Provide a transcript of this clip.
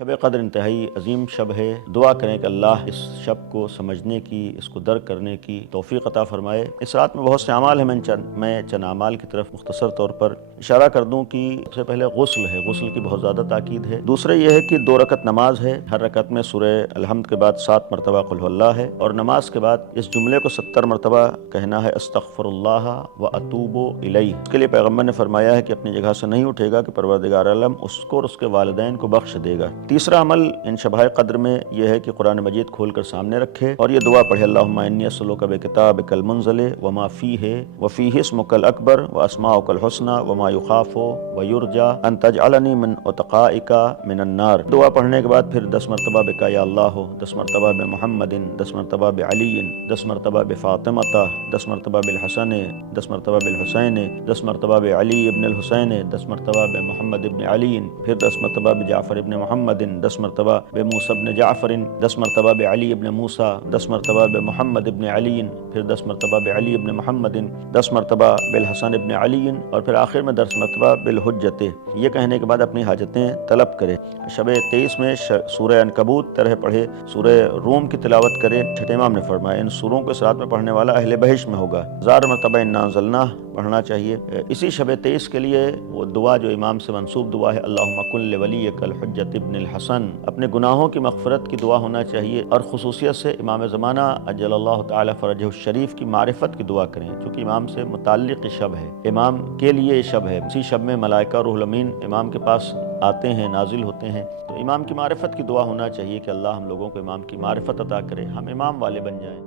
شب قدر انتہائی عظیم شب ہے۔ دعا کریں کہ اللہ اس شب کو سمجھنے کی، اس کو درک کرنے کی توفیق عطا فرمائے۔ اس رات میں بہت سے اعمال ہیں، میں چند اعمال کی طرف مختصر طور پر اشارہ کر دوں کہ سب سے پہلے غسل ہے، غسل کی بہت زیادہ تاکید ہے۔ دوسرا یہ ہے کہ 2 رکعت نماز ہے، ہر رکعت میں سورہ الحمد کے بعد 7 مرتبہ قل هو اللہ ہے، اور نماز کے بعد اس جملے کو 70 مرتبہ کہنا ہے، استغفر اللہ و اتوب الیہ۔ اس کے لیے پیغمبر نے فرمایا ہے کہ اپنی جگہ سے نہیں اٹھے گا کہ پروردگار عالم اس کو اور اس کے والدین کو بخش دے گا۔ تیسرا عمل ان شبہ قدر میں یہ ہے کہ قرآن مجید کھول کر سامنے رکھے اور یہ دعا پڑھے، اللہم انی اسألک بکتابک المنزل وما فیہ وفیہ اسمک الاکبر واسماؤک الحسنی وما یخاف ویرجا ان تجعلنی من اتقائک من النار۔ دعا پڑھنے کے بعد پھر 10 مرتبہ بکا یا اللہ، 10 مرتبہ بمحمد، 10 مرتبہ بعلی، 10 مرتبہ بفاطمہ، 10 مرتبہ بالحسن، 10 مرتبہ بالحسین، 10 مرتبہ بعلی ابن الحسین، 10 مرتبہ بمحمد ابن علی، پھر 10 مرتبہ بجعفر ابن محمد، 10 مرتبہ بموسیٰ ابن جعفر، 10 مرتبہ بعلی ابن موسیٰ، 10 مرتبہ بمحمد ابن علی، پھر 10 مرتبہ بعلی ابن محمد، 10 مرتبہ بالحسن ابن علی، اور پھر آخر میں 10 مرتبہ بالحجت۔ یہ کہنے کے بعد اپنی حاجتیں طلب کرے۔ شب 23 میں سورہ عنکبوت طرح پڑھے، سورہ روم کی تلاوت کرے۔ چھٹے امام نے فرمایا ان سوروں کو اس رات میں پڑھنے والا اہل بہشت میں ہوگا۔ 1000 مرتبہ انا انزلناہ پڑھنا چاہیے۔ اسی شب 23 کے لیے وہ دعا جو امام سے منسوب دعا ہے، اللہم کن لولیک الحجۃ ابن الحسن، اپنے گناہوں کی مغفرت کی دعا ہونا چاہیے، اور خصوصیت سے امام زمانہ عجل اللہ تعالی فرجہ الشریف کی معرفت کی دعا کریں، چونکہ امام سے متعلق یہ شب ہے، امام کے لیے یہ شب ہے۔ اسی شب میں ملائکہ روح الامین امام کے پاس آتے ہیں، نازل ہوتے ہیں، تو امام کی معرفت کی دعا ہونا چاہیے کہ اللہ ہم لوگوں کو امام کی معرفت عطا کرے، ہم امام والے بن جائیں۔